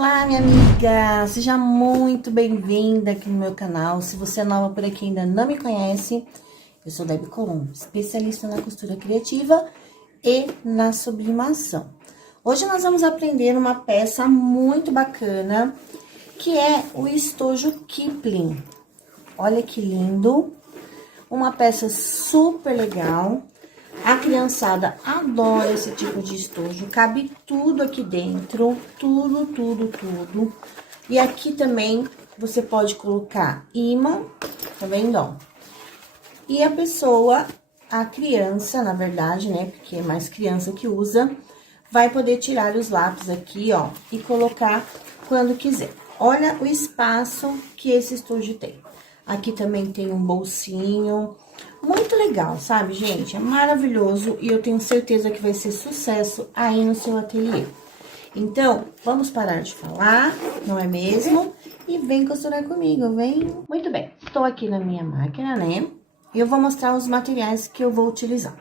Olá, minha amiga! Seja muito bem-vinda aqui no meu canal. Se você é nova por aqui e ainda não me conhece, eu sou Debbie Colombo, especialista na costura criativa e na sublimação. Hoje nós vamos aprender uma peça muito bacana, que é o estojo Kipling. Olha que lindo! Uma peça super legal. A criançada adora esse tipo de estojo, cabe tudo aqui dentro, tudo. E aqui também você pode colocar imã, tá vendo, ó? E a pessoa, a criança, na verdade, né, porque é mais criança que usa, vai poder tirar os lápis aqui, ó, e colocar quando quiser. Olha o espaço que esse estojo tem. Aqui também tem um bolsinho, muito legal, sabe, gente? É maravilhoso e eu tenho certeza que vai ser sucesso aí no seu ateliê. Então, vamos parar de falar, não é mesmo? E vem costurar comigo, vem? Muito bem, estou aqui na minha máquina, né? E eu vou mostrar os materiais que eu vou utilizar.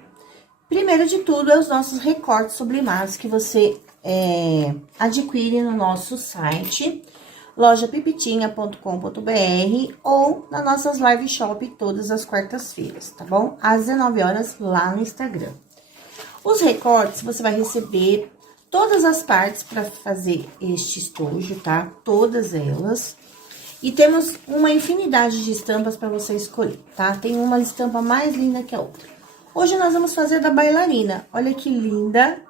Primeiro de tudo, é os nossos recortes sublimados que você adquire no nosso site, lojapipitinha.com.br ou nas nossas live shop todas as quartas-feiras, tá bom? Às 19 horas lá no Instagram. Os recortes, você vai receber todas as partes para fazer este estojo, tá? Todas elas. E temos uma infinidade de estampas para você escolher, tá? Tem uma estampa mais linda que a outra. Hoje nós vamos fazer da bailarina. Olha que linda!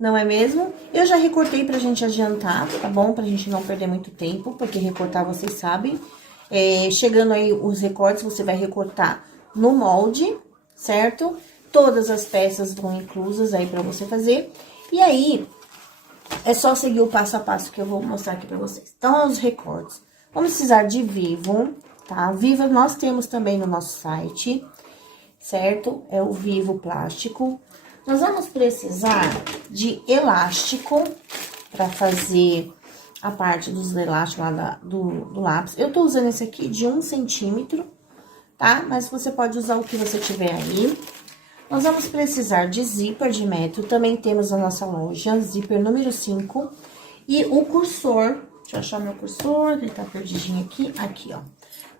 Não é mesmo? Eu já recortei pra gente adiantar, tá bom? Pra gente não perder muito tempo, porque recortar vocês sabem. Chegando aí os recortes, você vai recortar no molde, certo? Todas as peças vão inclusas aí pra você fazer. E aí, é só seguir o passo a passo que eu vou mostrar aqui pra vocês. Então, os recortes. Vamos precisar de vivo, tá? Vivo nós temos também no nosso site, certo? É o Vivo Plástico. Nós vamos precisar de elástico para fazer a parte dos elásticos lá do lápis. Eu tô usando esse aqui de 1 centímetro, tá? Mas você pode usar o que você tiver aí. Nós vamos precisar de zíper de metro, também temos na nossa loja, zíper número 5. E o cursor, deixa eu achar meu cursor, ele tá perdidinho aqui, aqui, ó.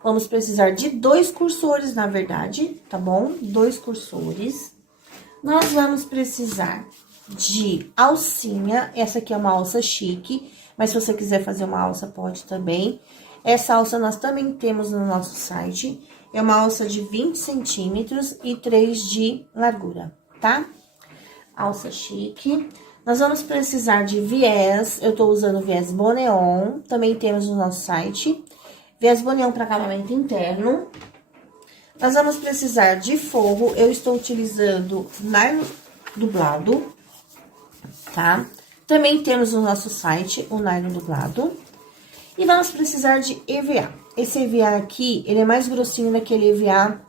Vamos precisar de 2 cursores, na verdade, tá bom? 2 cursores. Nós vamos precisar de alcinha, essa aqui é uma alça chique, mas se você quiser fazer uma alça, pode também. Essa alça nós também temos no nosso site, é uma alça de 20 centímetros e 3 de largura, tá? Alça chique. Nós vamos precisar de viés, eu tô usando viés Boneon, também temos no nosso site. Viés Boneon para acabamento interno. Nós vamos precisar de forro, eu estou utilizando nylon dublado, tá? Também temos no nosso site o nylon dublado. E vamos precisar de EVA. Esse EVA aqui, ele é mais grossinho daquele EVA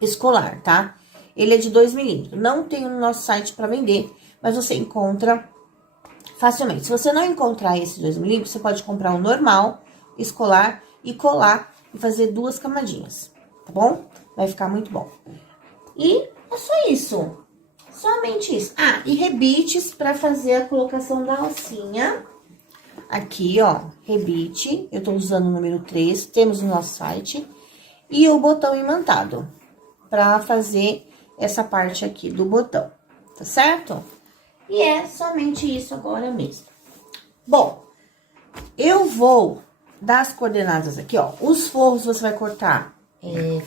escolar, tá? Ele é de 2 milímetros. Não tem no nosso site para vender, mas você encontra facilmente. Se você não encontrar esse 2 milímetros, você pode comprar um normal, escolar, e colar e fazer 2 camadinhas. Tá bom? Vai ficar muito bom. E é só isso. Somente isso. Ah, e rebites para fazer a colocação da alcinha. Aqui, ó, rebite. Eu tô usando o número 3, temos no nosso site. E o botão imantado, para fazer essa parte aqui do botão, tá certo? E é somente isso agora mesmo. Bom, eu vou dar as coordenadas aqui, ó. Os forros você vai cortar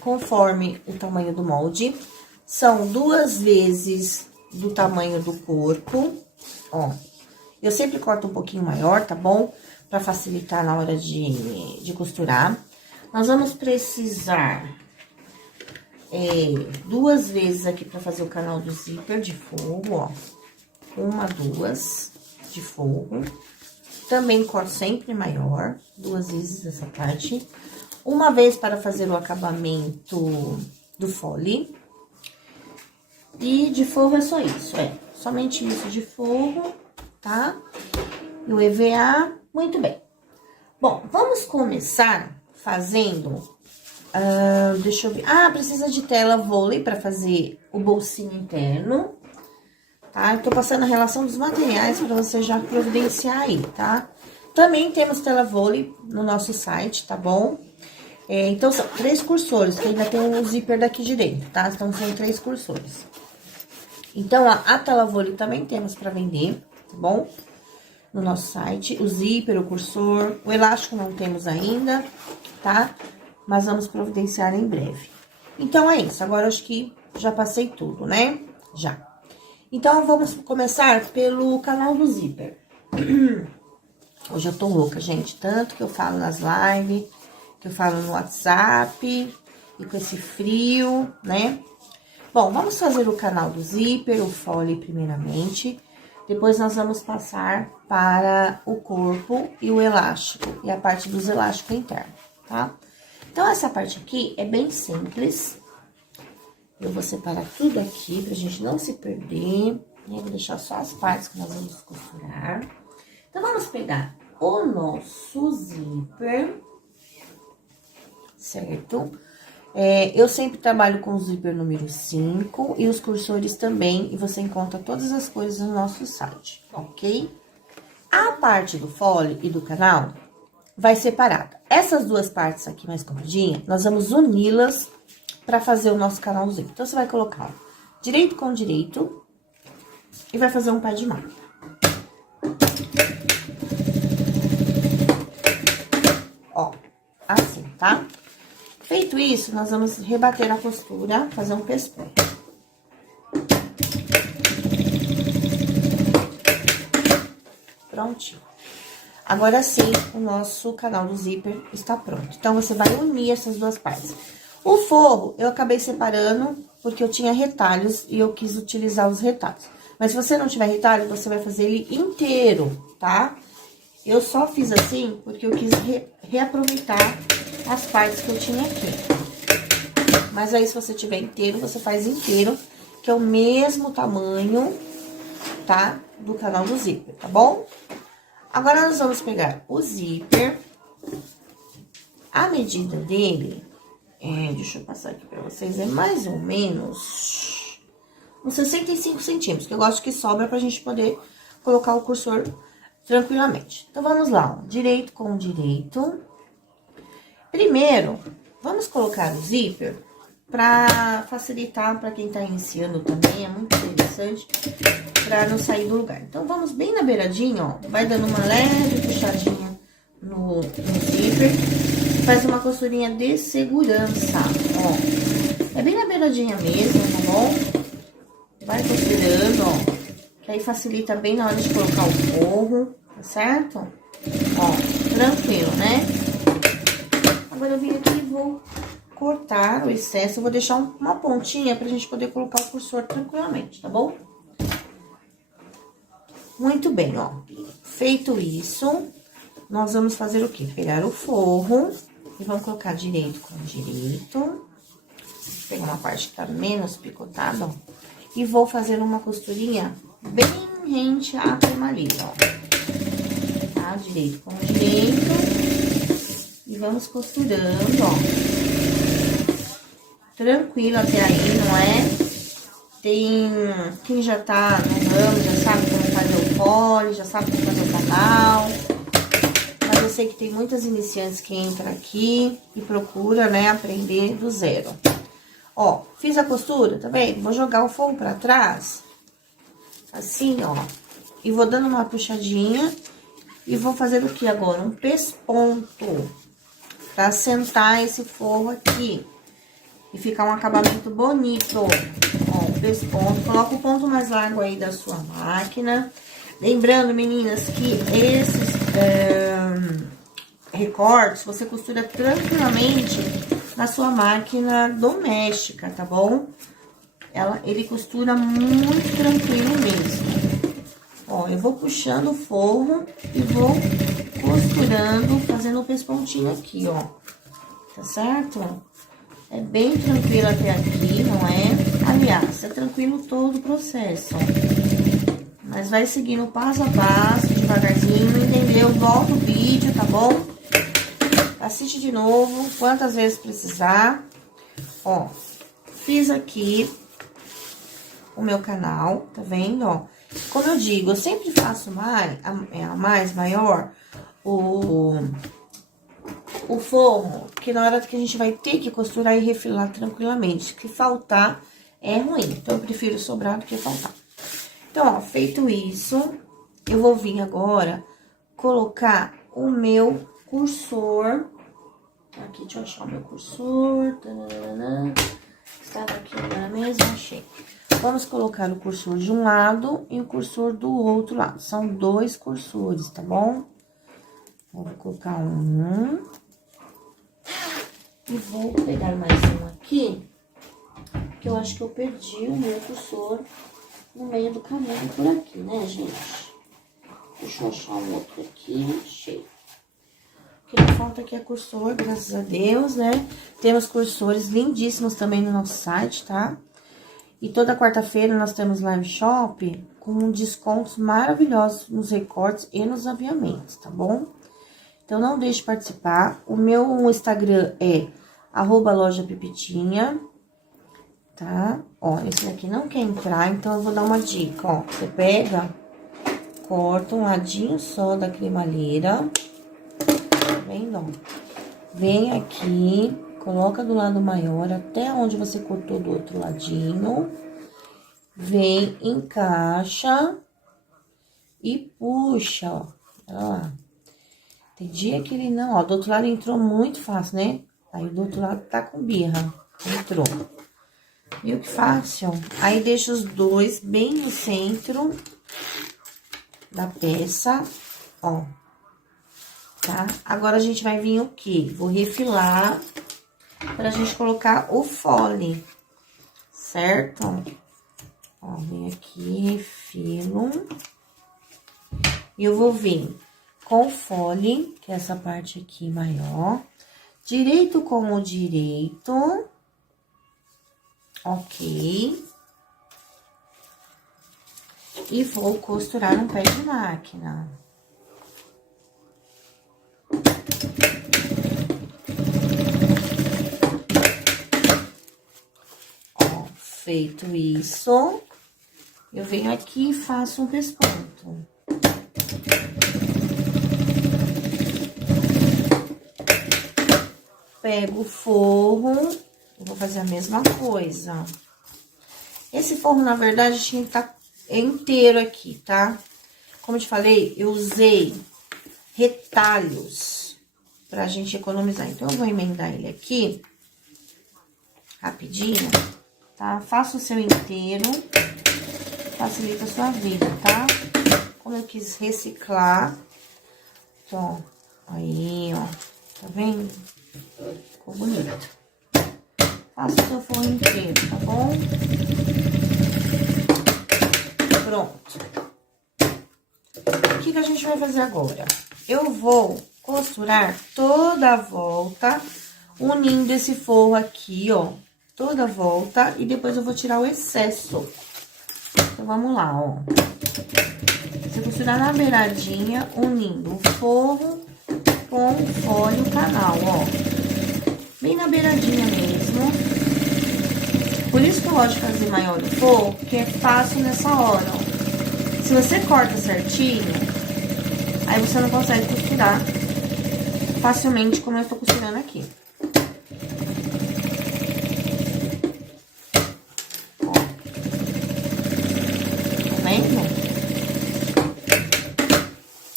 conforme o tamanho do molde. São 2 vezes do tamanho do corpo, ó. Eu sempre corto um pouquinho maior, tá bom? Pra facilitar na hora de costurar. Nós vamos precisar 2 vezes aqui pra fazer o canal do zíper de forro, ó. 1, 2 de forro. Também corto sempre maior, 2 vezes essa parte. 1 vez para fazer o acabamento do fole. E de forro é só isso, somente isso de forro, tá? E o EVA, muito bem. Bom, vamos começar fazendo, deixa eu ver. Ah, precisa de tela vôlei para fazer o bolsinho interno, tá? Eu tô passando a relação dos materiais para você já providenciar aí, tá? Também temos tela-vôlei no nosso site, tá bom? Então, são 3 cursores, que ainda tem um zíper daqui de dentro, tá? Então, são 3 cursores. Então, a tela-vôlei também temos pra vender, tá bom? No nosso site, o zíper, o cursor, o elástico não temos ainda, tá? Mas vamos providenciar em breve. Então, é isso. Agora, acho que já passei tudo, né? Já. Então, vamos começar pelo canal do zíper. Hoje eu tô louca, gente. Tanto que eu falo nas lives, que eu falo no WhatsApp, e com esse frio, né? Bom, vamos fazer o canal do zíper, o fole primeiramente. Depois nós vamos passar para o corpo e o elástico, e a parte dos elásticos internos, tá? Então, essa parte aqui é bem simples. Eu vou separar tudo aqui pra gente não se perder, né? Vou deixar só as partes que nós vamos costurar. Então, vamos pegar o nosso zíper, certo? Eu sempre trabalho com o zíper número 5 e os cursores também, e você encontra todas as coisas no nosso site, ok? A parte do fole e do canal vai separada. Essas duas partes aqui mais compridinhas, nós vamos uni-las para fazer o nosso canal do zíper. Então, você vai colocar direito com direito e vai fazer um pé de malha. Ó, assim, tá? Feito isso, nós vamos rebater a costura, fazer um pesponto. Prontinho. Agora sim, o nosso canal do zíper está pronto. Então, você vai unir essas duas partes. O forro, eu acabei separando, porque eu tinha retalhos e eu quis utilizar os retalhos. Mas se você não tiver retalho, você vai fazer ele inteiro, tá? Eu só fiz assim, porque eu quis reaproveitar as partes que eu tinha aqui. Mas aí, se você tiver inteiro, você faz inteiro, que é o mesmo tamanho, tá? Do canal do zíper, tá bom? Agora, nós vamos pegar o zíper. A medida dele, deixa eu passar aqui pra vocês, é mais ou menos uns 65 centímetros, que eu gosto que sobra pra gente poder colocar o cursor tranquilamente. Então, vamos lá, ó, direito com direito. Primeiro, vamos colocar o zíper pra facilitar pra quem tá iniciando também, é muito interessante, pra não sair do lugar. Então, vamos bem na beiradinha, ó, vai dando uma leve puxadinha no zíper, faz uma costurinha de segurança, ó. É bem na beiradinha mesmo, tá bom? Vai costurando, ó, que aí facilita bem na hora de colocar o forro, tá certo? Ó, tranquilo, né? Agora, eu vim aqui e vou cortar o excesso, eu vou deixar uma pontinha pra gente poder colocar o cursor tranquilamente, tá bom? Muito bem, ó. Feito isso, nós vamos fazer o quê? Pegar o forro e vamos colocar direito com direito. Vou pegar uma parte que tá menos picotada, ó. E vou fazer uma costurinha bem rente à cremalheira, ó. Tá? Direito com direito. E vamos costurando, ó. Tranquilo até aí, não é? Tem quem já tá no ramo, já sabe como fazer o fole, já sabe como fazer o canal. Mas eu sei que tem muitas iniciantes que entram aqui e procura, né, aprender do zero. Ó, fiz a costura, tá vendo? Vou jogar o forro pra trás, assim, ó. E vou dando uma puxadinha e vou fazer o que agora? Um pesponto, pra assentar esse forro aqui e ficar um acabamento bonito. Ó, um pesponto. Coloca o ponto mais largo aí da sua máquina. Lembrando, meninas, que esses recortes você costura tranquilamente na sua máquina doméstica, tá bom? Ele costura muito tranquilo mesmo. Ó, eu vou puxando o forro e vou costurando, fazendo o pespontinho aqui, ó. Tá certo? É bem tranquilo até aqui, não é? Aliás, é tranquilo todo o processo, ó. Mas vai seguindo passo a passo, devagarzinho, entendeu? Volta o vídeo, tá bom? Assiste de novo, quantas vezes precisar. Ó, fiz aqui o meu canal, tá vendo, ó? Como eu digo, eu sempre faço mais, maior, o forro, que na hora que a gente vai ter que costurar e refilar tranquilamente. Que faltar é ruim, então eu prefiro sobrar do que faltar. Então, ó, feito isso, eu vou vir agora colocar o meu cursor. Aqui, deixa eu achar o meu cursor. Tanana, estava aqui na mesa, achei. Vamos colocar o cursor de um lado e o cursor do outro lado. São 2 cursores, tá bom? Vou colocar um. E vou pegar mais um aqui, que eu acho que eu perdi o meu cursor no meio do caminho por aqui, né, gente? Deixa eu achar um outro aqui, achei. O que não falta aqui é cursor, graças a Deus, né? Temos cursores lindíssimos também no nosso site, tá? E toda quarta-feira nós temos live shop com descontos maravilhosos nos recortes e nos aviamentos, tá bom? Então, não deixe de participar. O meu Instagram é @lojapipitinha, tá? Ó, esse daqui não quer entrar, então eu vou dar uma dica, ó. Você pega, corta um ladinho só da cremalheira, tá vendo, ó? Vem aqui, coloca do lado maior até onde você cortou do outro ladinho. Vem, encaixa e puxa, ó. Olha lá. Tem dia que ele não, ó, do outro lado entrou muito fácil, né? Aí do outro lado tá com birra, entrou. Viu que fácil? Aí deixa os dois bem no centro da peça, ó. Tá? Agora a gente vai vir o quê? Vou refilar pra gente colocar o fole, certo? Ó, vem aqui, refilo. E eu vou vir com o fole, que é essa parte aqui maior, direito com o direito, ok. E vou costurar um pé de máquina. Ó, feito isso, eu venho aqui e faço um pesponto. Pego o forro, eu vou fazer a mesma coisa. Esse forro, na verdade, tinha que estar inteiro aqui, tá? Como eu te falei, eu usei retalhos pra gente economizar. Então, eu vou emendar ele aqui, rapidinho, tá? Faça o seu inteiro, facilita a sua vida, tá? Como eu quis reciclar, ó, aí, ó, tá vendo? Ficou bonito. Faça o seu forro inteiro, tá bom? Pronto. O que a gente vai fazer agora? Eu vou costurar toda a volta, unindo esse forro aqui, ó, toda a volta, e depois eu vou tirar o excesso. Então, vamos lá, ó. Você costurar na beiradinha, unindo o forro com o fole e o canal, ó. Bem na beiradinha mesmo. Por isso que eu gosto de fazer maior o forro, porque é fácil nessa hora, ó. Se você corta certinho, aí você não consegue costurar facilmente como eu tô costurando aqui. Ó. Tá vendo?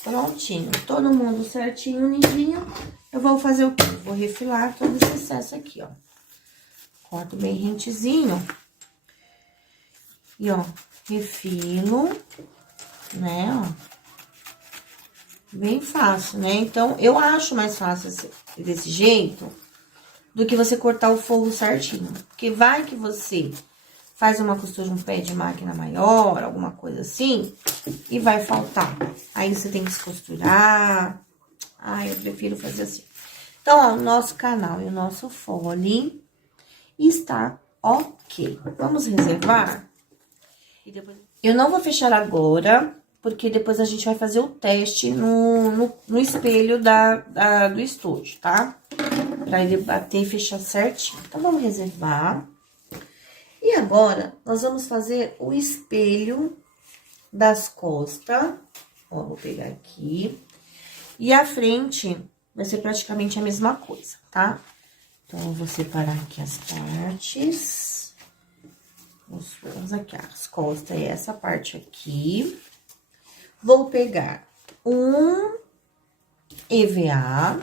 Prontinho. Todo mundo certinho, unidinho. Eu vou fazer o quê? Vou refilar todo esse excesso aqui, ó. Corto bem rentezinho. E, ó, refilo, né, ó. Bem fácil, né? Então, eu acho mais fácil desse jeito do que você cortar o forro certinho. Porque vai que você faz uma costura, um pé de máquina maior, alguma coisa assim, e vai faltar. Aí, você tem que descosturar. Ah, eu prefiro fazer assim. Então, ó, o nosso canal e o nosso fole está ok. Vamos reservar? E depois... Eu não vou fechar agora, porque depois a gente vai fazer o teste no espelho do estúdio, tá? Pra ele bater e fechar certinho. Então, vamos reservar. E agora, nós vamos fazer o espelho das costas. Ó, vou pegar aqui. E a frente vai ser praticamente a mesma coisa, tá? Então, eu vou separar aqui as partes. Vamos aqui, as costas é essa parte aqui. Vou pegar um EVA,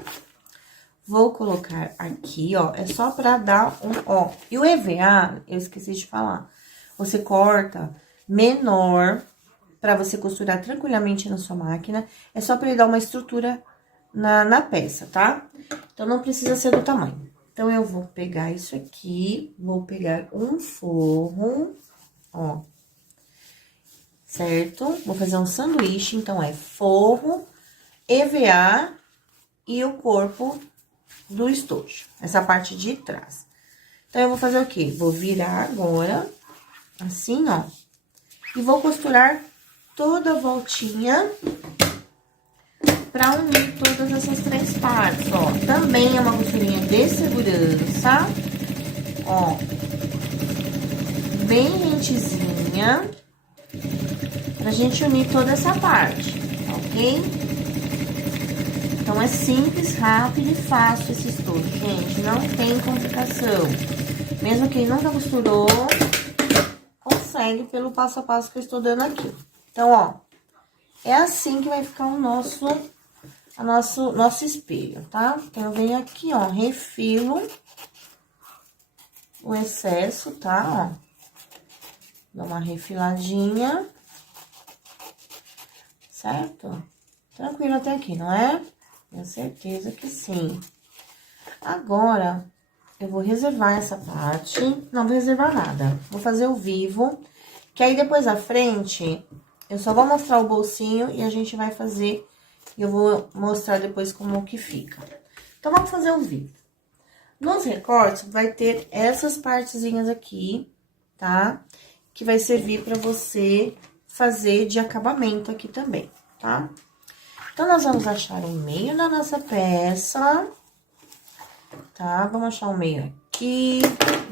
vou colocar aqui, ó, é só pra dar um, ó. E o EVA, eu esqueci de falar, você corta menor pra você costurar tranquilamente na sua máquina, é só pra ele dar uma estrutura na peça, tá? Então, não precisa ser do tamanho. Então, eu vou pegar isso aqui, vou pegar um forro, ó, certo? Vou fazer um sanduíche, então, é forro, EVA e o corpo do estojo, essa parte de trás. Então, eu vou fazer o quê? Vou virar agora, assim, ó, e vou costurar toda a voltinha pra unir todas essas três partes, ó. Também é uma costurinha de segurança, ó, bem rentezinha, pra gente unir toda essa parte, ok? Então, é simples, rápido e fácil esse estojo, gente, não tem complicação. Mesmo quem nunca costurou, consegue pelo passo a passo que eu estou dando aqui. Então, ó, é assim que vai ficar o nosso espelho, tá? Então, eu venho aqui, ó, refilo o excesso, tá? Ó, dá uma refiladinha, certo? Tranquilo até aqui, não é? Tenho certeza que sim. Agora, eu vou reservar essa parte, não vou reservar nada. Vou fazer o vivo, que aí depois à frente, eu só vou mostrar o bolsinho e a gente vai fazer, e eu vou mostrar depois como que fica. Então, vamos fazer o vivo. Nos recortes, vai ter essas partezinhas aqui, tá? Que vai servir pra você fazer de acabamento aqui também, tá? Então, nós vamos achar o meio da nossa peça, tá? Vamos achar o meio aqui,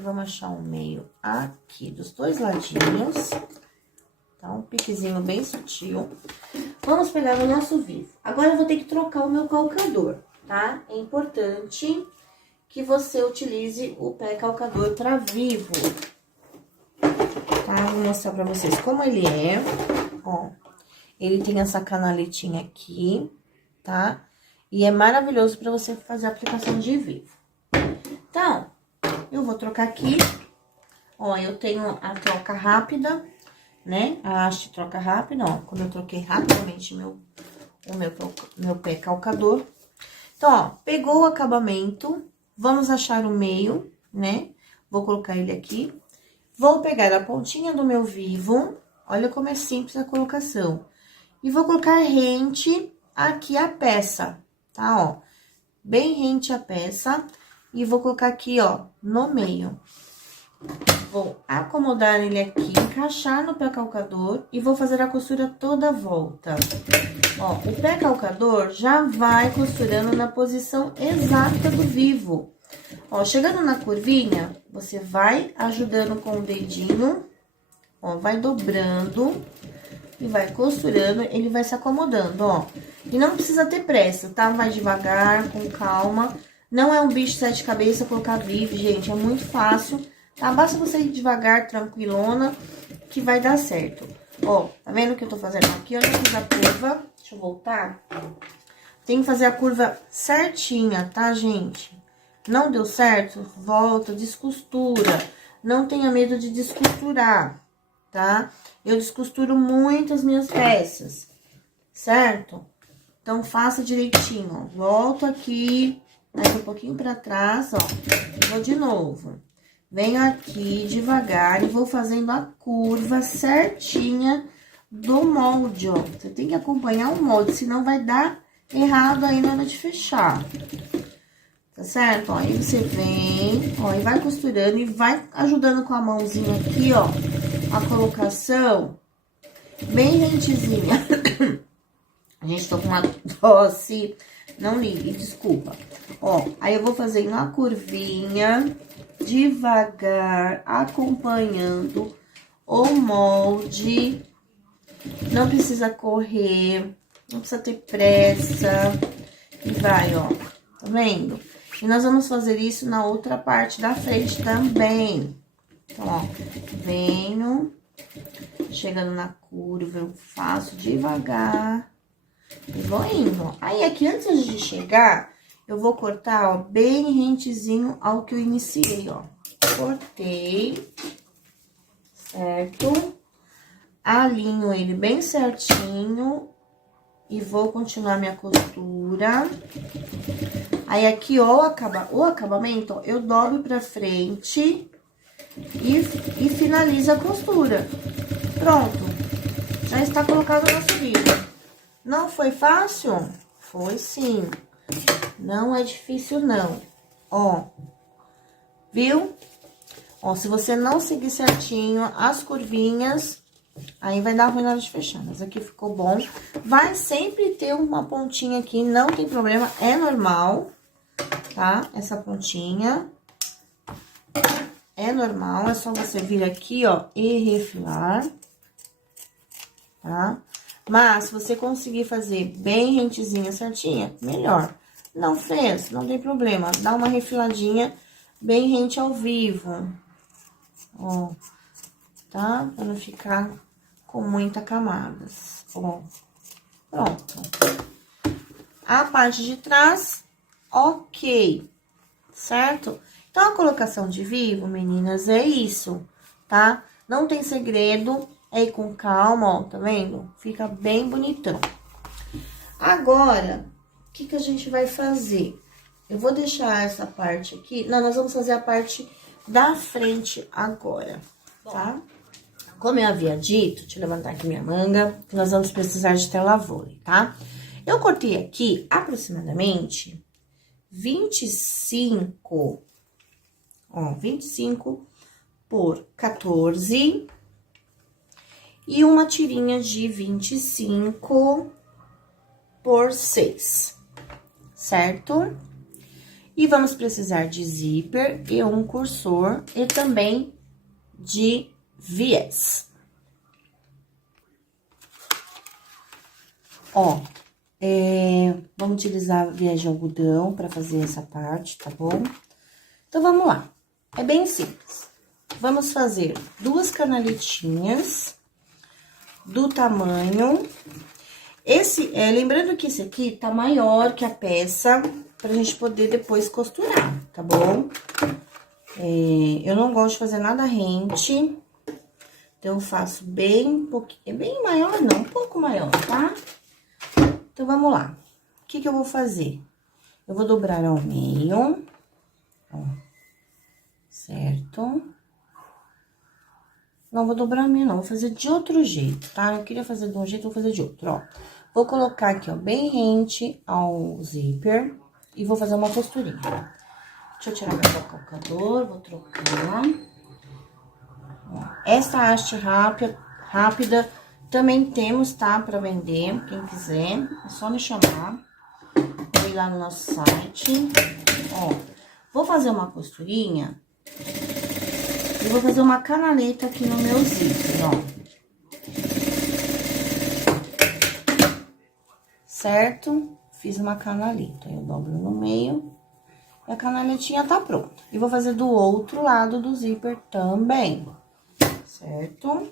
vamos achar o meio aqui dos dois ladinhos, tá? Um piquezinho bem sutil. Vamos pegar o nosso vivo. Agora, eu vou ter que trocar o meu calcador, tá? É importante que você utilize o pé calcador para vivo, tá? Vou mostrar pra vocês como ele é, ó. Ele tem essa canaletinha aqui, tá? E é maravilhoso pra você fazer a aplicação de vivo. Então, eu vou trocar aqui, ó, eu tenho a troca rápida, né? A haste troca rápida, ó, quando eu troquei rapidamente meu pé calcador. Então, ó, pegou o acabamento, vamos achar o meio, né? Vou colocar ele aqui. Vou pegar a pontinha do meu vivo, olha como é simples a colocação. E vou colocar rente aqui a peça, tá, ó? Bem rente a peça. E vou colocar aqui, ó, no meio. Vou acomodar ele aqui, encaixar no pé calcador e vou fazer a costura toda a volta. Ó, o pé calcador já vai costurando na posição exata do vivo. Ó, chegando na curvinha, você vai ajudando com o dedinho, ó, vai dobrando e vai costurando, ele vai se acomodando, ó. E não precisa ter pressa, tá? Vai devagar, com calma. Não é um bicho de sete cabeças colocar vivo, gente, é muito fácil, tá? Basta você ir devagar, tranquilona, que vai dar certo. Ó, tá vendo o que eu tô fazendo aqui? Eu já fiz a curva, deixa eu voltar. Tem que fazer a curva certinha, tá, gente? Não deu certo? Volta, descostura. Não tenha medo de descosturar, tá? Eu descosturo muito as minhas peças, certo? Então, faça direitinho, ó. Volto aqui, daqui um pouquinho pra trás, ó. E vou de novo. Venho aqui devagar e vou fazendo a curva certinha do molde, ó. Você tem que acompanhar o molde, senão vai dar errado aí na hora de fechar. Tá certo? Ó, aí você vem, ó, e vai costurando e vai ajudando com a mãozinha aqui, ó, a colocação bem rentezinha. Gente, tô com uma tosse, não ligue, desculpa. Ó, aí eu vou fazendo a curvinha, devagar, acompanhando o molde. Não precisa correr, não precisa ter pressa. E vai, ó, tá vendo? E nós vamos fazer isso na outra parte da frente também. Então, ó, venho, chegando na curva, eu faço devagar e vou indo. Aí, aqui, antes de chegar, eu vou cortar, ó, bem rentezinho ao que eu iniciei, ó. Cortei, certo? Alinho ele bem certinho e vou continuar minha costura. Aí, aqui, ó, o acabamento, ó, eu dobro pra frente e finalizo a costura. Pronto, já está colocado o nosso vídeo. Não foi fácil? Foi sim. Não é difícil, não. Ó, viu? Ó, se você não seguir certinho as curvinhas, aí vai dar ruim na hora de fechar. Mas aqui ficou bom. Vai sempre ter uma pontinha aqui, não tem problema, é normal, tá? Essa pontinha é normal, é só você vir aqui, ó, e refilar, tá? Mas, se você conseguir fazer bem rentezinha, certinha, melhor. Não fez, não tem problema. Dá uma refiladinha bem rente ao vivo. Ó, tá? Pra não ficar com muitas camadas. Ó, pronto. A parte de trás, ok, certo? Então, a colocação de vivo, meninas, é isso, tá? Não tem segredo, é ir com calma, ó, tá vendo? Fica bem bonitão. Agora, o que que a gente vai fazer? Eu vou deixar essa parte aqui... Não, nós vamos fazer a parte da frente agora, tá? Como eu havia dito, deixa eu levantar aqui minha manga, que nós vamos precisar de tela vôlei, tá? Eu cortei aqui, aproximadamente, 25... Ó, 25 por 14 e uma tirinha de 25 por 6, certo? E vamos precisar de zíper e um cursor e também de viés. Ó, vamos utilizar viés de algodão para fazer essa parte, tá bom? Então, vamos lá. É bem simples. Vamos fazer 2 canaletinhas do tamanho... lembrando que esse aqui tá maior que a peça, pra gente poder depois costurar, tá bom? Eu não gosto de fazer nada rente, então eu faço bem pouquinho, bem maior não, um pouco maior, tá? Então, vamos lá. O que que eu vou fazer? Eu vou dobrar ao meio, ó, certo? Não vou dobrar ao meio, não, vou fazer de outro jeito, tá? Eu queria fazer de um jeito, vou fazer de outro, ó. Vou colocar aqui, ó, bem rente ao zíper e vou fazer uma costurinha. Deixa eu tirar meu calcador, vou trocar. Ó, essa haste rápida também temos, tá? Pra vender, quem quiser, é só me chamar. Vou ir lá no nosso site. Ó, vou fazer uma costurinha e vou fazer uma canaleta aqui no meu zíper, ó. Certo? Fiz uma canaleta, eu dobro no meio e a canaletinha tá pronta. E vou fazer do outro lado do zíper também, certo?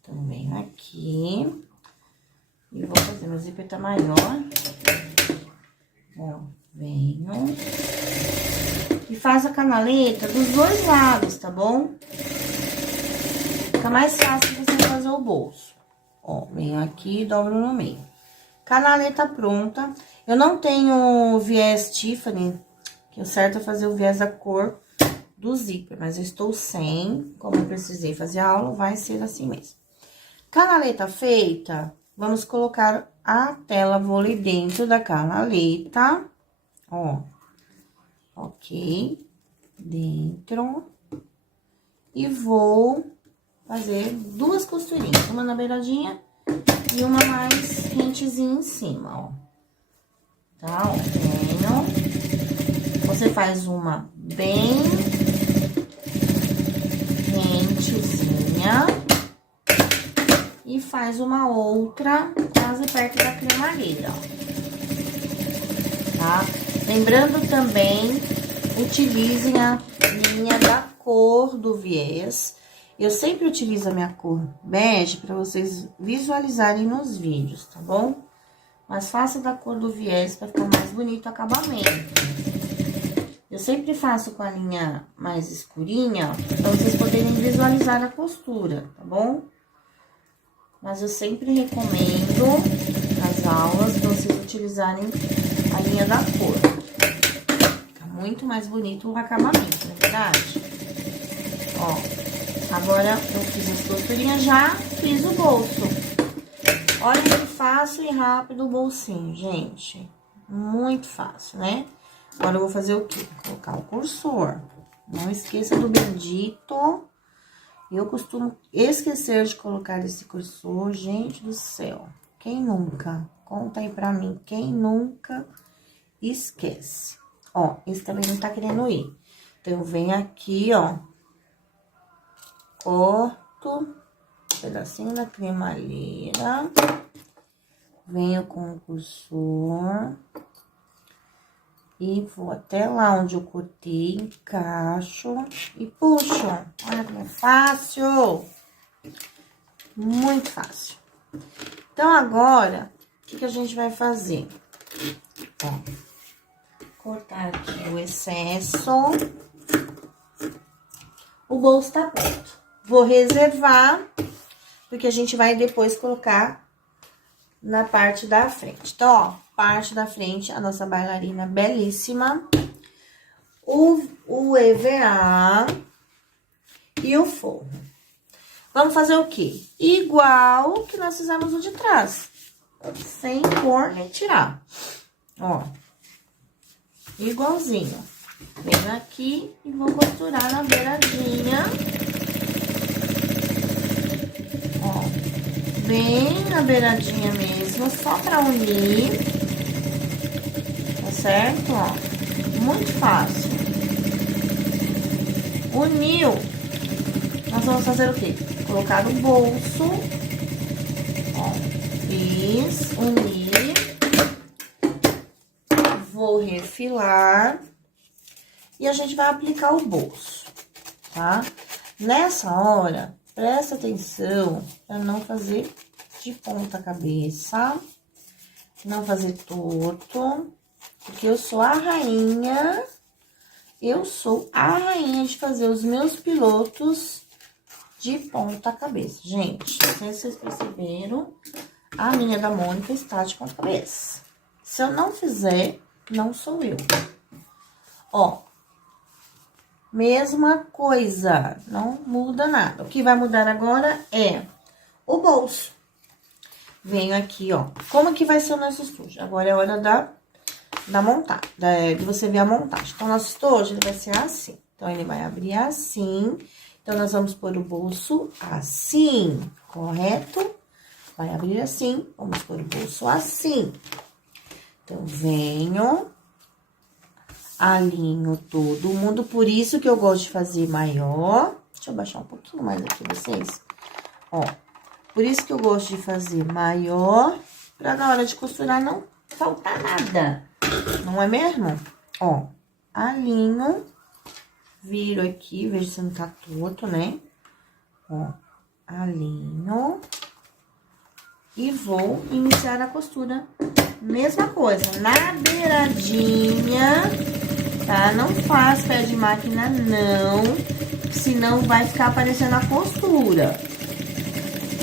Então, venho aqui e vou fazer, meu zíper tá maior. Ó, venho e faz a canaleta dos 2 lados, tá bom? Fica mais fácil você fazer o bolso. Ó, venho aqui e dobro no meio. Canaleta pronta. Eu não tenho viés Tiffany, que o certo é fazer o viés da cor do zíper, mas eu estou sem, como eu precisei fazer a aula, vai ser assim mesmo. Canaleta feita, vamos colocar a tela vôlei dentro da canaleta, ó, ok, dentro, e vou fazer 2 costurinhas, uma na beiradinha e uma mais rentezinha em cima, ó. Tá, ó, venho. Você faz uma bem rentezinha e faz uma outra quase perto da cremalheira, ó. tá? Lembrando também, utilizem a linha da cor do viés. Eu sempre utilizo a minha cor bege para vocês visualizarem nos vídeos, tá bom? Mas faça da cor do viés para ficar mais bonito o acabamento. Eu sempre faço com a linha mais escurinha, para vocês poderem visualizar a costura, tá bom? Mas eu sempre recomendo nas aulas para vocês utilizarem a linha da cor. Fica muito mais bonito o acabamento, não é verdade? Ó, agora eu fiz as costurinhas, já fiz o bolso. Olha que fácil e rápido o bolsinho, gente. Muito fácil, né? Agora eu vou fazer o quê? Colocar o cursor. Não esqueça do bendito. Eu costumo esquecer de colocar esse cursor, gente do céu. Quem nunca? Conta aí pra mim, quem nunca esquece? Ó, esse também não tá querendo ir. Então, eu venho aqui, ó. Corto um pedacinho da cremalheira. Venho com o cursor. E vou até lá onde eu cortei, encaixo e puxo. Olha como é fácil. Muito fácil. Então, agora, o que a gente vai fazer? Ó, cortar aqui o excesso. O bolso tá pronto. Vou reservar, porque a gente vai depois colocar na parte da frente. Então, ó, parte da frente, a nossa bailarina belíssima. O EVA e o forro. Vamos fazer o quê? Igual que nós fizemos o de trás. Sem pôr nem tirar. Ó. Igualzinho. Venho aqui e vou costurar na beiradinha. Ó. Bem na beiradinha mesmo, só pra unir. Tá certo? Ó. Muito fácil. Uniu. Nós vamos fazer o quê? Colocar no bolso. Ó. Fiz, uni. Vou refilar. E a gente vai aplicar o bolso, tá? Nessa hora, presta atenção para não fazer de ponta cabeça, não fazer torto, porque eu sou a rainha, de fazer os meus pilotos de ponta cabeça. Gente, não sei se vocês perceberam, a linha da Mônica está de ponta cabeça. Se eu não fizer, não sou eu. Ó. Mesma coisa, não muda nada. O que vai mudar agora é o bolso. Venho aqui, ó. Como que vai ser o nosso estojo? Agora é a hora da montagem, de você ver a montagem. Então, o nosso estojo, ele vai ser assim. Então, ele vai abrir assim. Então, nós vamos pôr o bolso assim, correto? Vai abrir assim, vamos pôr o bolso assim. Então, venho... alinho todo mundo, por isso que eu gosto de fazer maior. Deixa eu baixar um pouquinho mais aqui vocês. Ó, por isso que eu gosto de fazer maior, pra na hora de costurar não faltar nada. Não é mesmo? Ó, alinho, viro aqui, vejo se não tá torto, né? Ó, alinho e vou iniciar a costura. Mesma coisa, na beiradinha, tá? Não faz pé de máquina, não, senão vai ficar aparecendo a costura,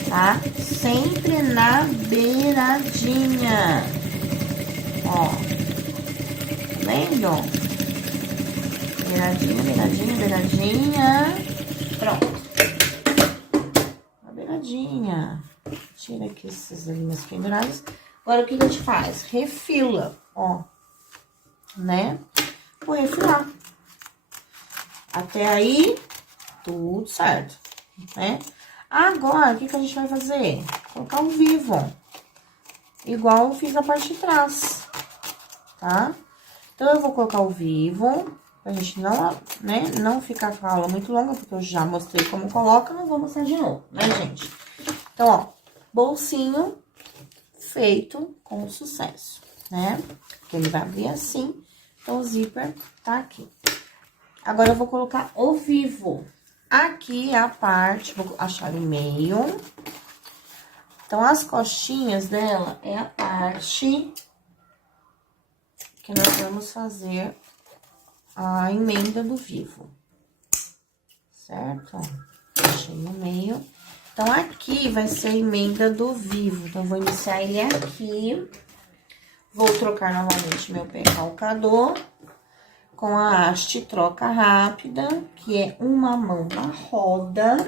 tá? Sempre na beiradinha, ó, tá vendo? Beiradinha, beiradinha, beiradinha, pronto. A beiradinha, tira aqui essas linhas penduradas. Agora, o que a gente faz? Refila, ó, né? Vou refilar. Até aí, tudo certo, né? Agora, o que a gente vai fazer? Colocar um vivo, igual eu fiz a parte de trás, tá? Então, eu vou colocar o vivo, pra gente não, né, não ficar com a aula muito longa, porque eu já mostrei como coloca, não vou mostrar de novo, né, gente? Então, ó, bolsinho feito com sucesso, né? Porque ele vai abrir assim, então o zíper tá aqui. Agora, eu vou colocar o vivo. Aqui é a parte, vou achar o meio. Então, as costinhas dela é a parte que nós vamos fazer a emenda do vivo. Certo? Ó, achei no meio. Então, aqui vai ser a emenda do vivo. Então, eu vou iniciar ele aqui. Vou trocar novamente meu pé calcador com a haste troca rápida, que é uma mão na roda.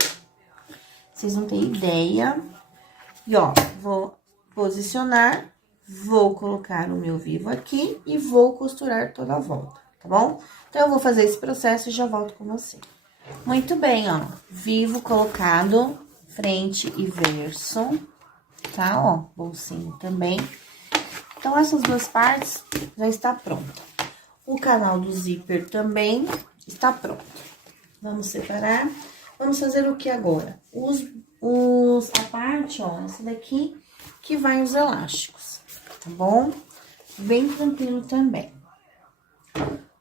Vocês não têm ideia. E, ó, vou posicionar, vou colocar o meu vivo aqui e vou costurar toda a volta, tá bom? Então, eu vou fazer esse processo e já volto com você. Muito bem, ó, vivo colocado, frente e verso, tá? Ó, bolsinho também. Então, essas duas partes já está pronta. O canal do zíper também está pronto. Vamos separar. Vamos fazer o que agora? A parte, ó, essa daqui, que vai os elásticos, tá bom? Bem tranquilo também.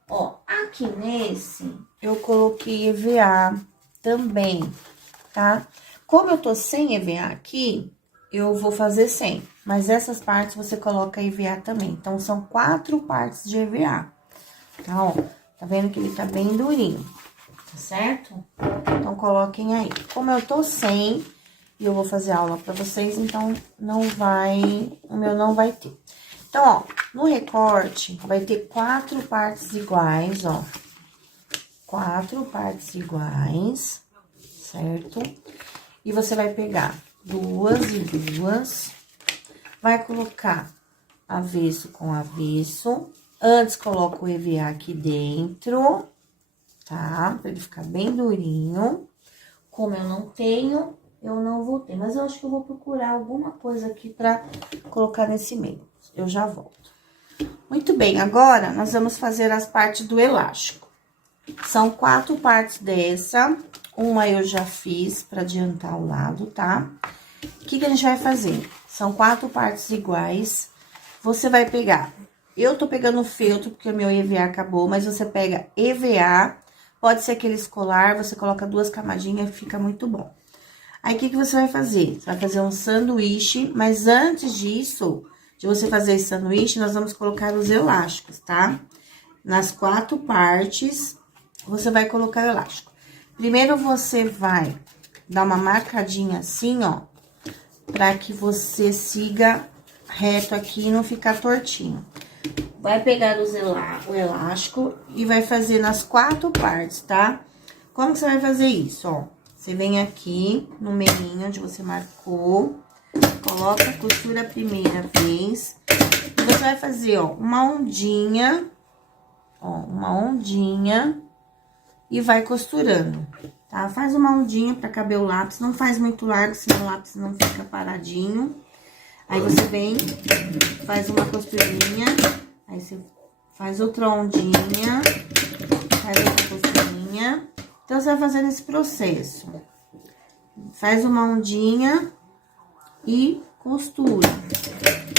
Ó, aqui nesse, eu coloquei EVA também, tá? Como eu tô sem EVA aqui, eu vou fazer sem. Mas essas partes você coloca EVA também. Então, são 4 partes de EVA, tá? Ó, tá vendo que ele tá bem durinho, tá certo? Então, coloquem aí. Como eu tô sem, e eu vou fazer aula pra vocês, então, o meu não vai ter. Então, ó, no recorte, vai ter 4 partes iguais, ó. 4 partes iguais, certo? E você vai pegar 2 e 2, vai colocar avesso com avesso. Antes, coloca o EVA aqui dentro, tá? Pra ele ficar bem durinho. Como eu não tenho, eu não vou ter. Mas eu acho que eu vou procurar alguma coisa aqui pra colocar nesse meio. Eu já volto. Muito bem, agora nós vamos fazer as partes do elástico. São 4 partes dessa. Uma eu já fiz pra adiantar o lado, tá? O que a gente vai fazer? São 4 partes iguais. Você vai pegar... Eu tô pegando feltro, porque o meu EVA acabou, mas você pega EVA, pode ser aquele escolar, você coloca 2 camadinhas, fica muito bom. Aí, o que você vai fazer? Você vai fazer um sanduíche, mas antes disso, de você fazer esse sanduíche, nós vamos colocar os elásticos, tá? Nas 4 partes, você vai colocar o elástico. Primeiro, você vai dar uma marcadinha assim, ó, pra que você siga reto aqui e não ficar tortinho. Vai pegar o elástico e vai fazer nas 4 partes, tá? Como que você vai fazer isso, ó? Você vem aqui no meinho onde você marcou, coloca a costura a primeira vez. E você vai fazer, ó, uma ondinha, e vai costurando, tá? Faz uma ondinha pra caber o lápis, não faz muito largo, senão o lápis não fica paradinho. Aí, você vem, faz uma costurinha, aí você faz outra ondinha, faz outra costurinha. Então, você vai fazendo esse processo. Faz uma ondinha e costura.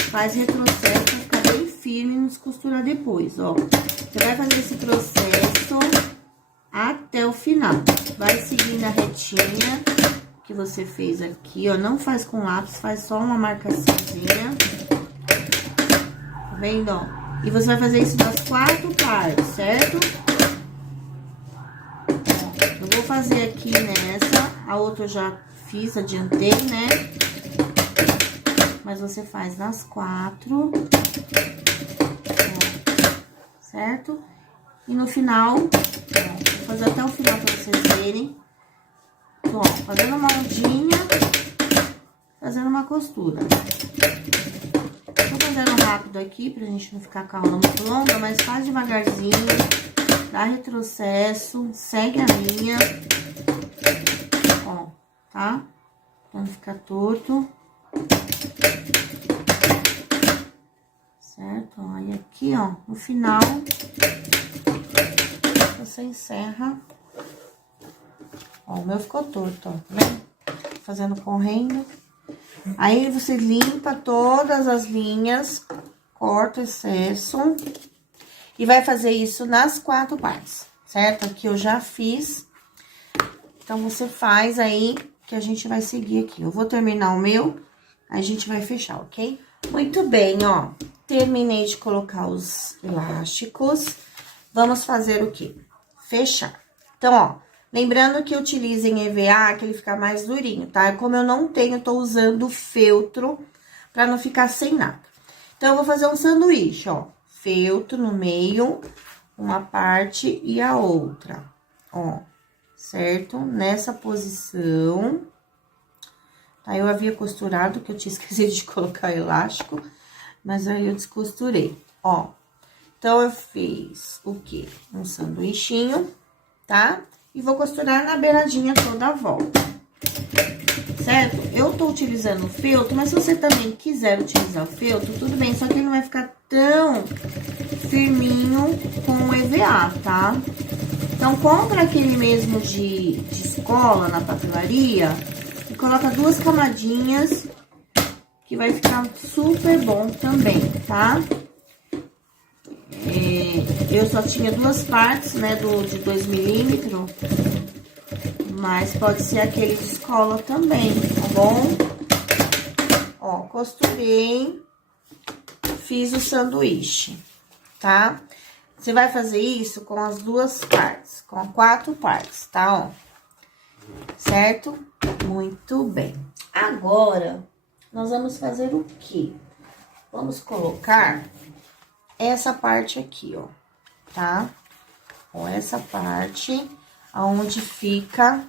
Faz retrocesso pra ficar bem firme e nos costurar depois, ó. Você vai fazer esse processo até o final. Vai seguindo a retinha que você fez aqui, ó. Não faz com lápis, faz só uma marcaçãozinha. Tá vendo, ó? E você vai fazer isso nas 4 partes, certo? Ó, eu vou fazer aqui nessa, a outra eu já fiz, adiantei, né? Mas você faz nas 4, ó, certo? E no final, ó, vou fazer até o final pra vocês verem. Ó, fazendo uma ondinha, fazendo uma costura. Tô fazendo rápido aqui, pra gente não ficar com a aula muito longa, mas faz devagarzinho, dá retrocesso, segue a linha, ó, tá? Pra não ficar torto. Certo? Ó, e aqui, ó, no final, você encerra. Ó, o meu ficou torto, ó, tá vendo? Fazendo correndo. Aí, você limpa todas as linhas corta o excesso e vai fazer isso nas 4 partes, certo? Aqui eu já fiz, então você faz aí que a gente vai seguir aqui. Eu vou terminar o meu, aí a gente vai fechar, ok? Muito bem, ó, terminei de colocar os elásticos, vamos fazer o quê? Fechar. Então, ó, lembrando que utilizem EVA, que ele fica mais durinho, tá? Como eu não tenho, tô usando feltro pra não ficar sem nada. Então, eu vou fazer um sanduíche, ó, feltro no meio, uma parte e a outra, ó, certo? Nessa posição. Aí, eu havia costurado, que eu tinha esquecido de colocar elástico, mas aí eu descosturei, ó. Então, eu fiz o quê? Um sanduichinho, tá? E vou costurar na beiradinha toda a volta, certo? Eu tô utilizando o feltro, mas se você também quiser utilizar o feltro, tudo bem, só que ele não vai ficar tão firminho com o EVA, tá? Então, compra aquele mesmo de escola na papelaria e coloca 2 camadinhas, que vai ficar super bom também, tá? Eu só tinha 2 partes, né, de 2 milímetros, mas pode ser aquele de escola também, tá bom? Ó, costurei, fiz o sanduíche, tá? Você vai fazer isso com as 2 partes, com 4 partes, tá, ó? Certo? Muito bem. Agora, nós vamos fazer o quê? Vamos colocar essa parte aqui, ó, tá? Ó, essa parte aonde fica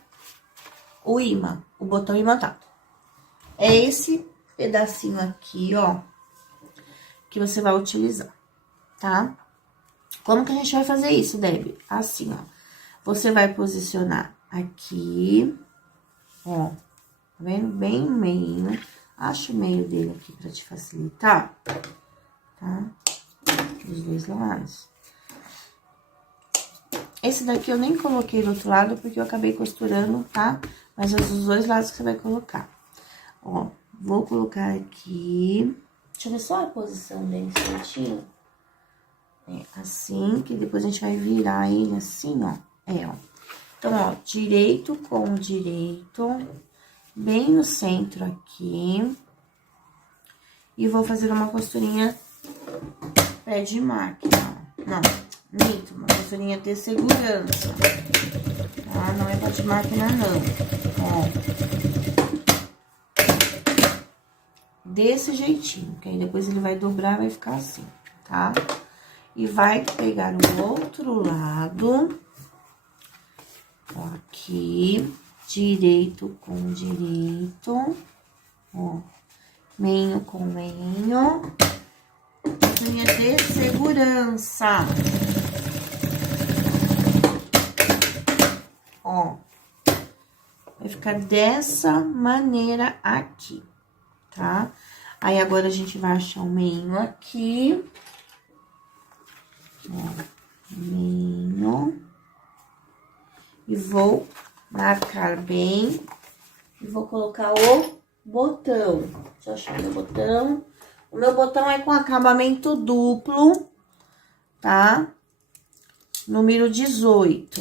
o imã, o botão imantado. É esse pedacinho aqui, ó, que você vai utilizar, tá? Como que a gente vai fazer isso, Debbie? Assim, ó. Você vai posicionar aqui, ó, tá vendo? Bem no meio. Acho o meio dele aqui pra te facilitar, tá? Dos 2 lados. Esse daqui eu nem coloquei do outro lado, porque eu acabei costurando, tá? Mas é dos 2 lados que você vai colocar. Ó, vou colocar aqui. Deixa eu ver só a posição dele certinho. É assim, que depois a gente vai virar ele assim, ó. Ó. Então, ó, direito com direito, bem no centro aqui. E vou fazer uma costurinha pé de máquina, ó. Não, minto, uma costurinha de segurança. Tá? Não é pé de máquina, não. Ó. Desse jeitinho, que aí depois ele vai dobrar, vai ficar assim, tá? E vai pegar o outro lado, ó, aqui, direito com direito, ó, meio com meio, linha de segurança, ó, vai ficar dessa maneira aqui, tá? Aí, agora, a gente vai achar o meio aqui, ó, meio, e vou marcar bem, e vou colocar o botão. Deixa eu achar meu botão. O meu botão é com acabamento duplo, tá? Número 18.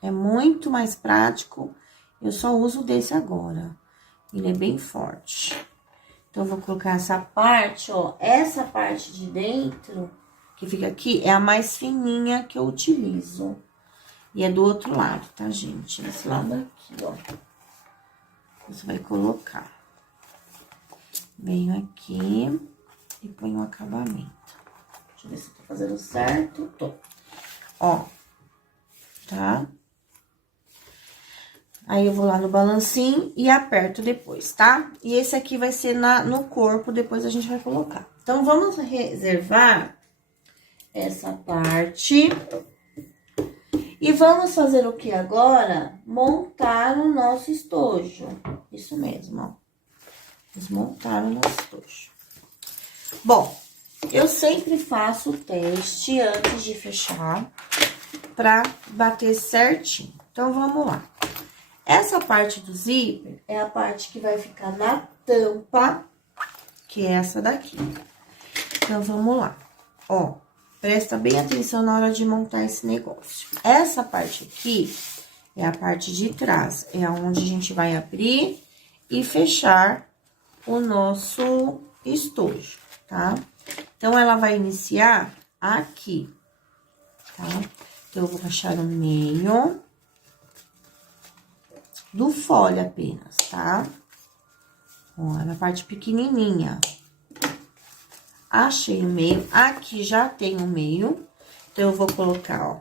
É muito mais prático, eu só uso desse agora. Ele é bem forte. Então, eu vou colocar essa parte, ó, essa parte de dentro, que fica aqui, é a mais fininha que eu utilizo. E é do outro lado, tá, gente? Esse lado aqui, ó. Você vai colocar. Venho aqui e ponho o acabamento. Deixa eu ver se eu tô fazendo certo. Tô. Ó, tá? Aí, eu vou lá no balancinho e aperto depois, tá? E esse aqui vai ser no corpo, depois a gente vai colocar. Então, vamos reservar essa parte. E vamos fazer o que agora? Montar o nosso estojo. Isso mesmo, ó. Vamos montar o nosso estojo. Bom, eu sempre faço o teste antes de fechar, pra bater certinho. Então, vamos lá. Essa parte do zíper é a parte que vai ficar na tampa, que é essa daqui. Então, vamos lá. Ó, presta bem atenção na hora de montar esse negócio. Essa parte aqui é a parte de trás, é onde a gente vai abrir e fechar o nosso estojo, tá? Então, ela vai iniciar aqui, tá? Então, eu vou achar o meio do folha apenas, tá? Ó, na parte pequenininha. Achei o meio, aqui já tem o meio, então eu vou colocar, ó,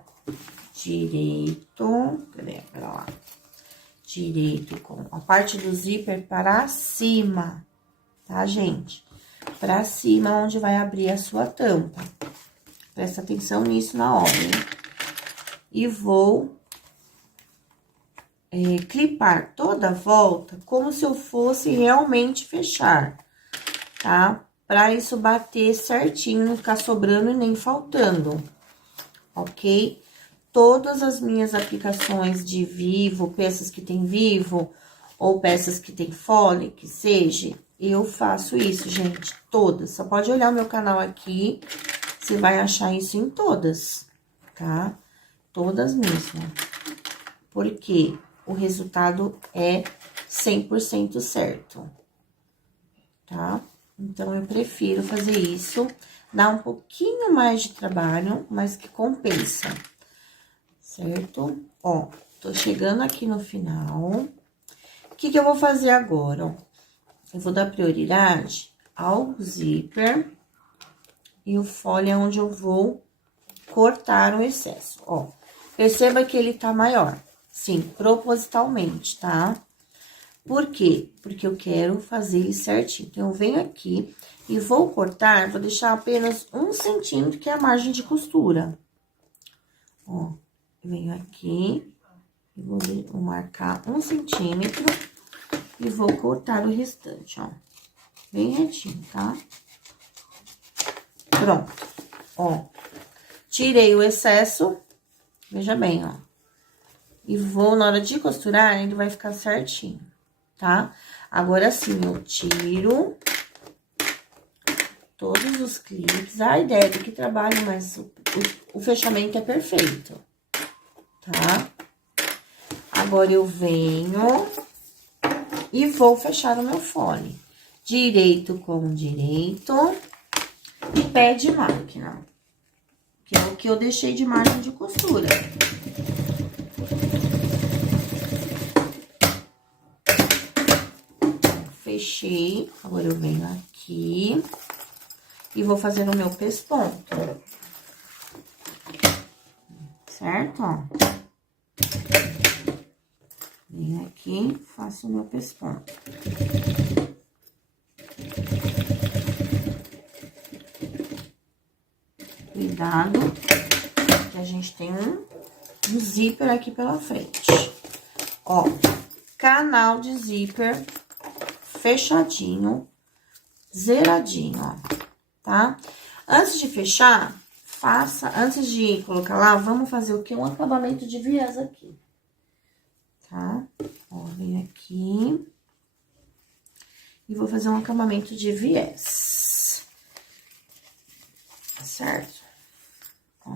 direito, cadê? Pera lá. Direito com a parte do zíper para cima, tá, gente? Para cima, onde vai abrir a sua tampa. Presta atenção nisso na hora, hein? E vou clipar toda a volta como se eu fosse realmente fechar, tá? Pra isso bater certinho, não ficar sobrando e nem faltando, ok? Todas as minhas aplicações de vivo, peças que tem vivo, ou peças que tem fole, que seja, eu faço isso, gente, todas. Só pode olhar o meu canal aqui, você vai achar isso em todas, tá? Todas mesmo. Porque o resultado é 100% certo, tá? Então, eu prefiro fazer isso, dá um pouquinho mais de trabalho, mas que compensa, certo? Ó, tô chegando aqui no final. O que que eu vou fazer agora, ó? Eu vou dar prioridade ao zíper e o folha é onde eu vou cortar o excesso, ó. Perceba que ele tá maior, sim, propositalmente, tá? Por quê? Porque eu quero fazer ele certinho. Então, eu venho aqui e vou cortar, vou deixar apenas 1 centímetro, que é a margem de costura. Ó, eu venho aqui e vou marcar 1 centímetro e vou cortar o restante, ó. Bem retinho, tá? Pronto. Ó, tirei o excesso, veja bem, ó. E vou, na hora de costurar, ele vai ficar certinho, tá? Agora sim, eu tiro todos os clipes. A ideia é que trabalhe, mas o fechamento é perfeito, tá? Agora, eu venho e vou fechar o meu fone. Direito com direito e pé de máquina, que é o que eu deixei de margem de costura. Fechei, agora eu venho aqui e vou fazer o meu pesponto, certo? Ó. Venho aqui, faço o meu pesponto. Cuidado, que a gente tem um zíper aqui pela frente. Ó, canal de zíper fechadinho, zeradinho, ó, tá? Antes de fechar, antes de colocar lá, vamos fazer o quê? Um acabamento de viés aqui, tá? Ó, vem aqui e vou fazer um acabamento de viés, tá certo? Ó,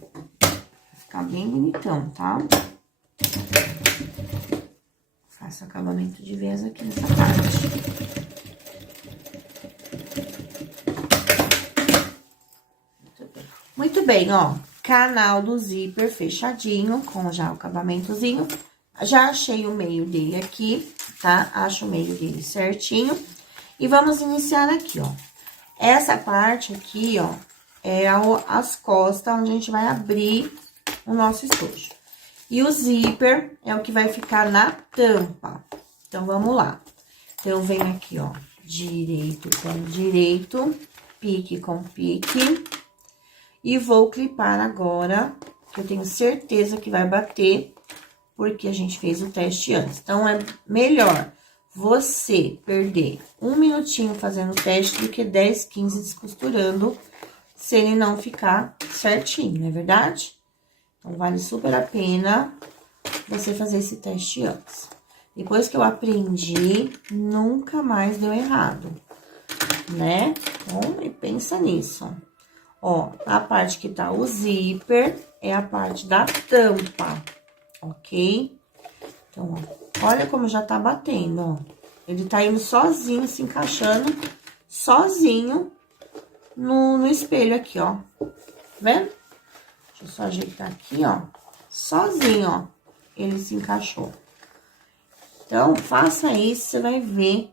vai ficar bem bonitão, tá? Faço acabamento de viés aqui nessa parte. Muito bem, ó. Canal do zíper fechadinho, com já o acabamentozinho. Já achei o meio dele aqui, tá? Acho o meio dele certinho. E vamos iniciar aqui, ó. Essa parte aqui, ó, é as costas, onde a gente vai abrir o nosso estojo. E o zíper é o que vai ficar na tampa. Então, vamos lá. Então, eu venho aqui, ó, direito com direito, pique com pique. E vou clipar agora, que eu tenho certeza que vai bater, porque a gente fez o teste antes. Então, é melhor você perder 1 minutinho fazendo o teste do que 10, 15 descosturando, se ele não ficar certinho, não é verdade? Então, vale super a pena você fazer esse teste antes. Depois que eu aprendi, nunca mais deu errado. né? Então, e pensa nisso. Ó, a parte que tá o zíper é a parte da tampa, ok? Então, ó, olha como já tá batendo, ó. Ele tá indo sozinho, se encaixando sozinho no espelho aqui, ó. Tá vendo? Deixa eu só ajeitar aqui, ó. Sozinho, ó. Ele se encaixou. Então, faça isso, você vai ver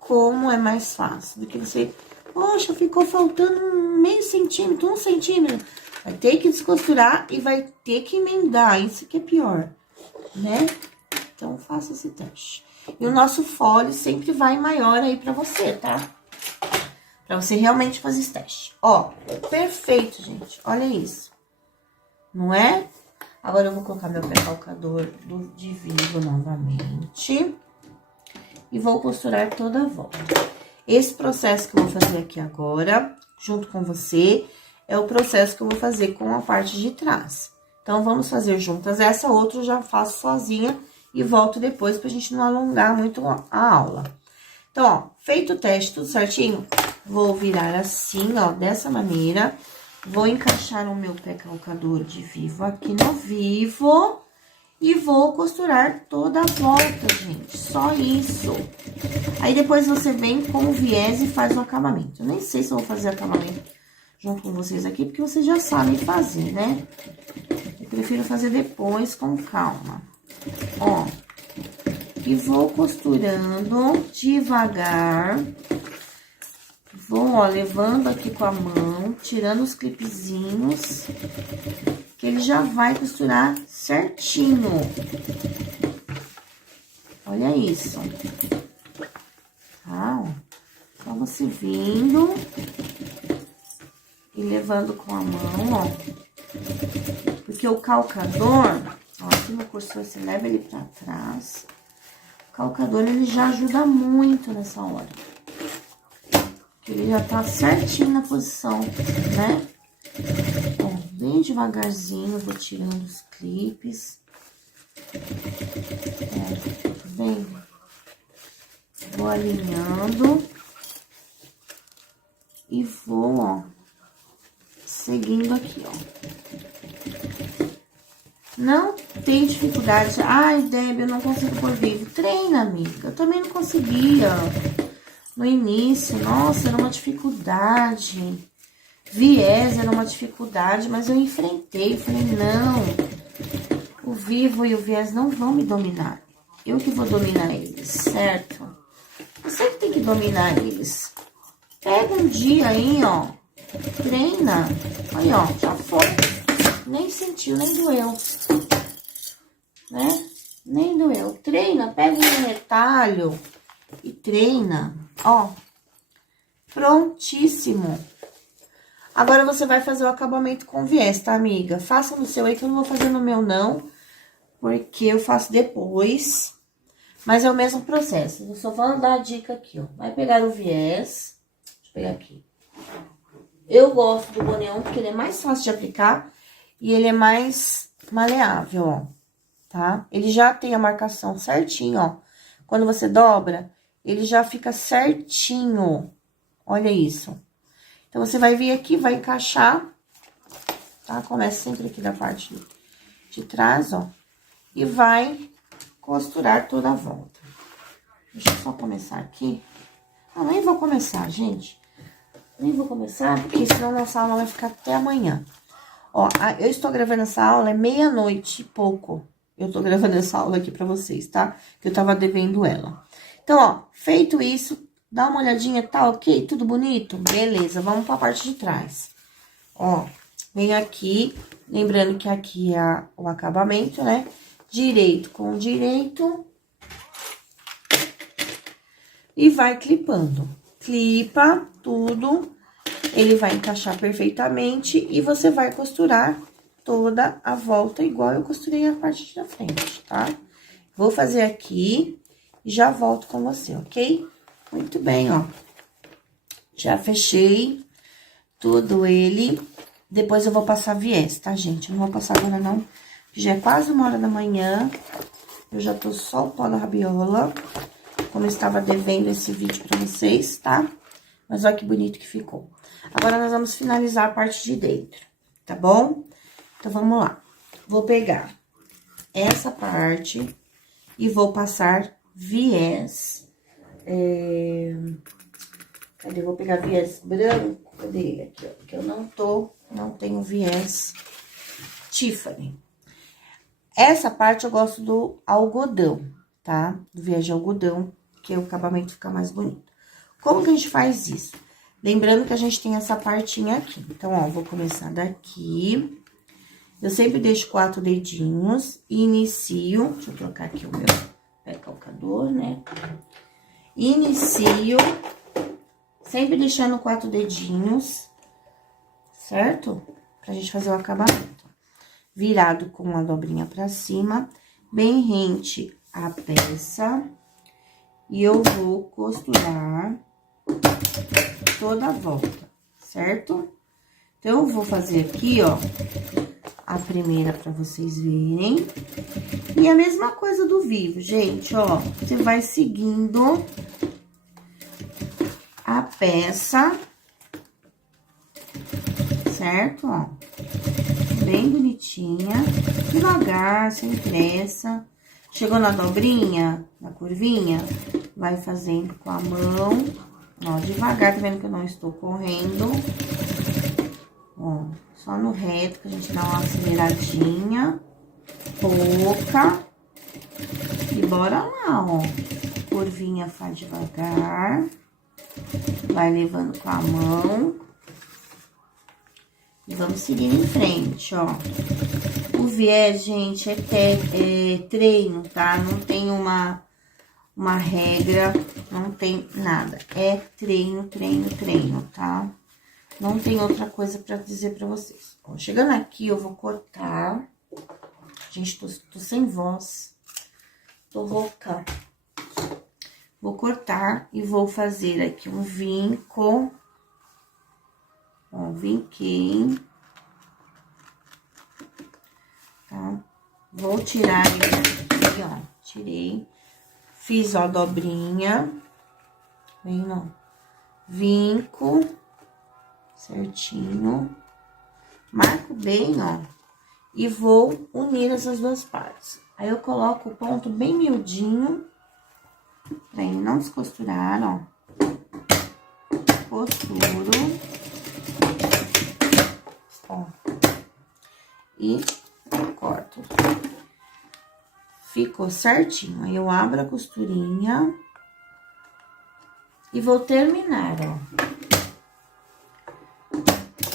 como é mais fácil do que você... Poxa, ficou faltando meio centímetro, 1 centímetro. Vai ter que descosturar e vai ter que emendar, isso que é pior, né? Então, faça esse teste. E o nosso fole sempre vai maior aí pra você, tá? Pra você realmente fazer esse teste. Ó, perfeito, gente. Olha isso. Não é? Agora, eu vou colocar meu recalcador de Vivo novamente. E vou costurar toda a volta. Esse processo que eu vou fazer aqui agora, junto com você, é o processo que eu vou fazer com a parte de trás. Então, vamos fazer juntas. Essa outra eu já faço sozinha e volto depois pra gente não alongar muito a aula. Então, ó, feito o teste, tudo certinho, vou virar assim, ó, dessa maneira. Vou encaixar o meu pré-calcador de Vivo aqui no Vivo e vou costurar toda a volta, gente. Só isso. Aí, depois você vem com o viés e faz o acabamento. Eu nem sei se eu vou fazer acabamento junto com vocês aqui, porque vocês já sabem fazer, né? Eu prefiro fazer depois, com calma. Ó. E vou costurando devagar. Vou, ó, levando aqui com a mão, tirando os clipezinhos, que ele já vai costurar certinho. Olha isso. Tá, ó. Então, você vindo e levando com a mão, ó. Porque o calcador, ó, aqui no cursor, você leva ele pra trás. O calcador, ele já ajuda muito nessa hora. Porque ele já tá certinho na posição, né? Ó, bem devagarzinho, vou tirando os clipes. Ó, tá vendo? Vou alinhando. E vou, ó, seguindo aqui, ó. Não tem dificuldade. Ai, Debbie, eu não consigo pôr Vivo. Treina, amiga. Eu também não conseguia. No início, nossa, era uma dificuldade. Viés era uma dificuldade, mas eu enfrentei. Falei, não. O Vivo e o viés não vão me dominar. Eu que vou dominar eles, certo? Você que tem que dominar eles. Pega um dia aí, ó. Treina. Aí, ó, já foi. Nem sentiu, nem doeu. Né? Nem doeu. Treina, pega um retalho e treina. Ó, prontíssimo. Agora, você vai fazer o acabamento com viés, tá, amiga? Faça no seu aí, que eu não vou fazer no meu, não. Porque eu faço depois. Mas é o mesmo processo. Eu só vou dar a dica aqui, ó. Vai pegar o viés. Deixa eu pegar aqui. Eu gosto do boneão porque ele é mais fácil de aplicar. E ele é mais maleável, ó. Tá? Ele já tem a marcação certinho, ó. Quando você dobra, ele já fica certinho. Olha isso. Então, você vai vir aqui, vai encaixar, tá? Começa sempre aqui da parte de trás, ó. E vai costurar toda a volta. Deixa eu só começar aqui. Ah, nem vou começar, gente. Nem vou começar, porque senão nossa aula vai ficar até amanhã. Ó, eu estou gravando essa aula, é meia-noite e pouco. Eu tô gravando essa aula aqui pra vocês, tá? Que eu tava devendo ela. Então, ó, feito isso, dá uma olhadinha, tá ok? Tudo bonito? Beleza, vamos pra parte de trás. Ó, vem aqui, lembrando que aqui é o acabamento, né? Direito com direito. E vai clipando. Clipa tudo, ele vai encaixar perfeitamente e você vai costurar toda a volta igual eu costurei a parte da frente, tá? Vou fazer aqui e já volto com você, ok? Muito bem, ó. Já fechei todo ele. Depois eu vou passar viés, tá, gente? Eu não vou passar agora, não. Já é quase 1h da manhã. Eu já tô só o pó da rabiola. Como eu estava devendo esse vídeo pra vocês, tá? Mas olha que bonito que ficou. Agora, nós vamos finalizar a parte de dentro, tá bom? Então, vamos lá. Vou pegar essa parte e vou passar viés. Cadê? Eu vou pegar viés branco. Cadê ele? Aqui, ó. Porque eu não tenho viés Tiffany. Essa parte eu gosto do algodão, tá? Do viés de algodão, que o acabamento fica mais bonito. Como que a gente faz isso? Lembrando que a gente tem essa partinha aqui. Então, ó, vou começar daqui. Eu sempre deixo 4 dedinhos e inicio... Deixa eu trocar aqui o meu recalcador, né? Inicio, sempre deixando 4 dedinhos, certo? Pra gente fazer o acabamento. Virado com a dobrinha pra cima, bem rente a peça. E eu vou costurar toda a volta, certo? Então, eu vou fazer aqui, ó, a primeira pra vocês verem. E a mesma coisa do vivo, gente, ó. Você vai seguindo a peça, certo? Ó, bem bonitinha, devagar, sem pressa. Chegou na dobrinha, na curvinha, vai fazendo com a mão, ó, devagar, tá vendo que eu não estou correndo. Ó, só no reto que a gente dá uma aceleradinha, pouca. E bora lá, ó. Curvinha faz devagar, vai levando com a mão. E vamos seguir em frente, ó. O viés, gente, é treino, tá? Não tem uma regra, não tem nada. É treino, treino, treino, tá? Não tem outra coisa pra dizer pra vocês. Ó, chegando aqui, eu vou cortar. Gente, tô sem voz. Tô rouca. Vou cortar e vou fazer aqui um vinco. Ó, vinquei. Tá? Vou tirar ele aqui, ó. Tirei. Fiz, ó, dobrinha. Vem, ó. Vinco. Certinho. Marco bem, ó. E vou unir essas duas partes. Aí, eu coloco o ponto bem miudinho. Pra ele não descosturar, ó. Costuro. Ó. E corto. Ficou certinho. Aí, eu abro a costurinha. E vou terminar, ó.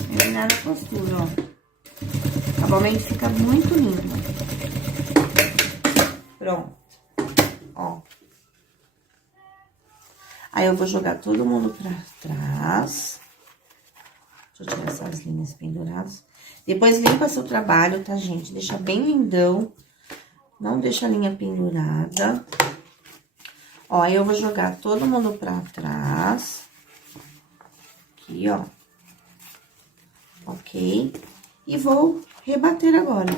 Terminar a costura, ó. O acabamento fica muito lindo. Pronto. Ó. Aí, eu vou jogar todo mundo pra trás. Deixa eu tirar essas linhas penduradas. Depois, limpa seu trabalho, tá, gente? Deixa bem lindão. Não deixa a linha pendurada. Ó, aí eu vou jogar todo mundo pra trás. Aqui, ó. Ok? E vou rebater agora.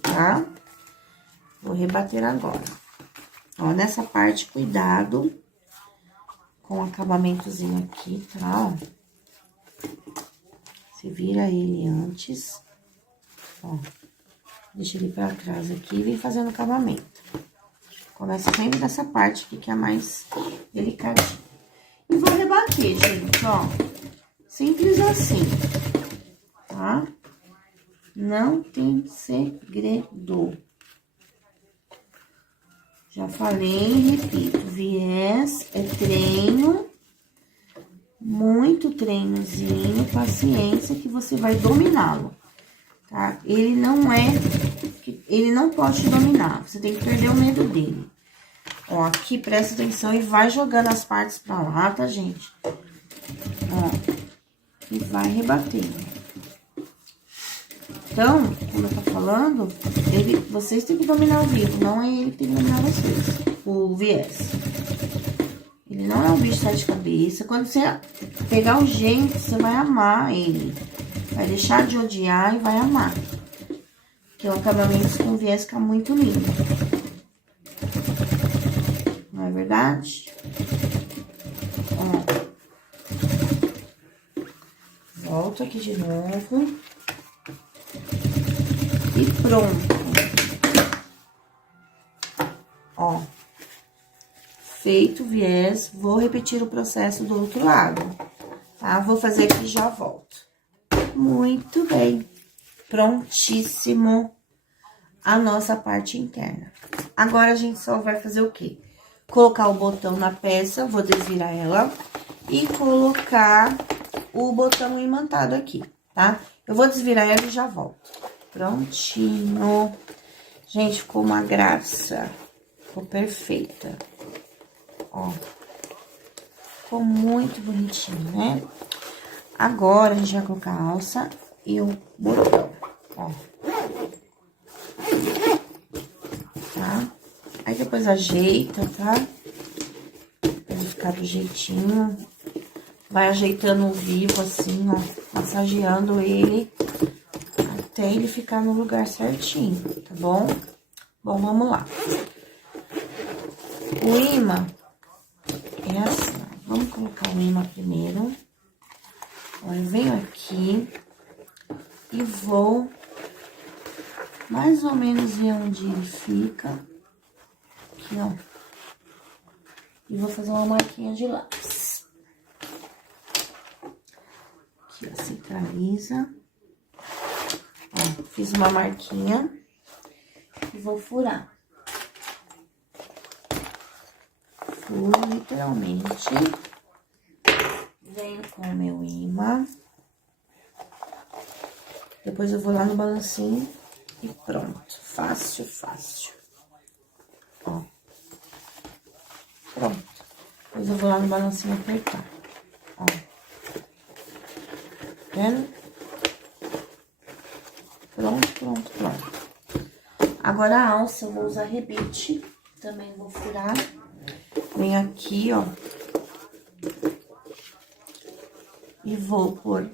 Tá? Vou rebater agora. Ó, nessa parte, cuidado com o acabamentozinho aqui, tá? Ó. Você vira ele antes. Ó. Deixa ele pra trás aqui e vem fazendo o acabamento. Começa sempre dessa parte aqui, que é a mais delicadinha. E vou rebater, gente, ó. Simples assim, tá? Não tem segredo. Já falei e repito, viés é treino, muito treinozinho, paciência que você vai dominá-lo, tá? Ele não pode te dominar, você tem que perder o medo dele. Ó, aqui, presta atenção e vai jogando as partes pra lá, tá, gente? Ó, e vai rebatendo. Então, como eu tô falando, vocês têm que dominar o vivo, não é ele que tem que dominar vocês, o viés. Ele não é um bicho de sete cabeças. Quando você pegar o jeito, você vai amar ele. Vai deixar de odiar e vai amar. Porque o acabamento com viés fica muito lindo. Não é verdade? Ó. Volto aqui de novo. E pronto. Ó. Feito o viés, vou repetir o processo do outro lado, tá? Vou fazer aqui e já volto. Muito bem. Prontíssimo a nossa parte interna. Agora, a gente só vai fazer o quê? Colocar o botão na peça, vou desvirar ela, e colocar o botão imantado aqui, tá? Eu vou desvirar ela e já volto. Prontinho. Gente, ficou uma graça. Ficou perfeita. Ó. Ficou muito bonitinho, né? Agora, a gente vai colocar a alça e o botão, ó. Tá? Aí, depois ajeita, tá? Pra ele ficar do jeitinho. Vai ajeitando o vivo, assim, ó. Massageando ele até ele ficar no lugar certinho, tá bom? Bom, vamos lá. O imã é assim, ó. Vamos colocar o imã primeiro. Ó, eu venho aqui e vou mais ou menos ver onde ele fica. Aqui, ó. E vou fazer uma marquinha de lápis. Aqui, ó, centraliza. Ó, fiz uma marquinha e vou furar. Furo literalmente. Venho com o meu imã. Depois eu vou lá no balancinho e pronto. Fácil, fácil. Ó. Pronto. Depois eu vou lá no balancinho apertar. Ó. Vendo? Pronto, pronto, pronto. Agora a alça eu vou usar rebite. Também vou furar. Venho aqui, ó. E vou pôr...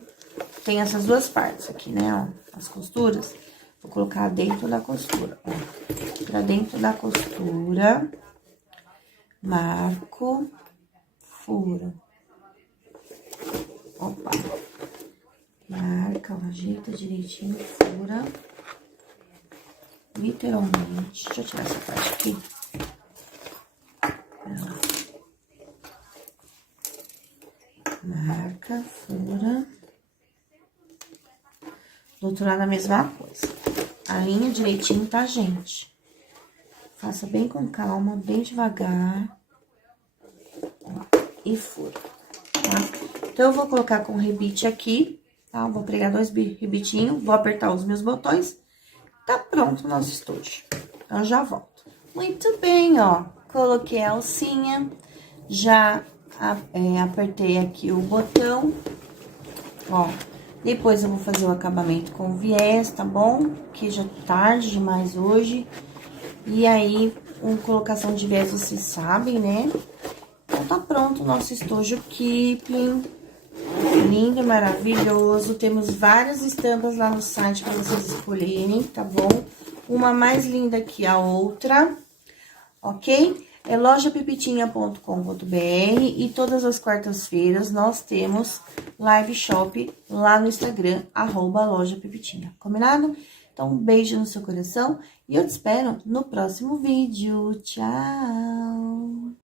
Tem essas duas partes aqui, né, ó. As costuras. Vou colocar dentro da costura, ó. Pra dentro da costura. Marco. Furo. Opa. Marca, ó, ajeita direitinho, fura. Literalmente. Deixa eu tirar essa parte aqui. Marca, fura. Do outro lado a mesma coisa. Alinha direitinho, tá, gente? Faça bem com calma, bem devagar. E fura, tá? Então, eu vou colocar com rebite aqui, tá? Vou pregar 2 rebitinhos, vou apertar os meus botões. Tá pronto o nosso estojo. Então, já volto. Muito bem, ó. Coloquei a alcinha, já apertei aqui o botão, ó. Depois eu vou fazer o acabamento com viés, tá bom? Que já tá tarde demais hoje. E aí, colocação de viés, vocês sabem, né? Então, tá pronto o nosso estojo Kipling. Lindo, maravilhoso. Temos várias estampas lá no site para vocês escolherem, tá bom? Uma mais linda que a outra, ok? É lojapipitinha.com.br e todas as quartas-feiras nós temos live shop lá no Instagram, @lojapipitinha, combinado? Então, um beijo no seu coração e eu te espero no próximo vídeo. Tchau!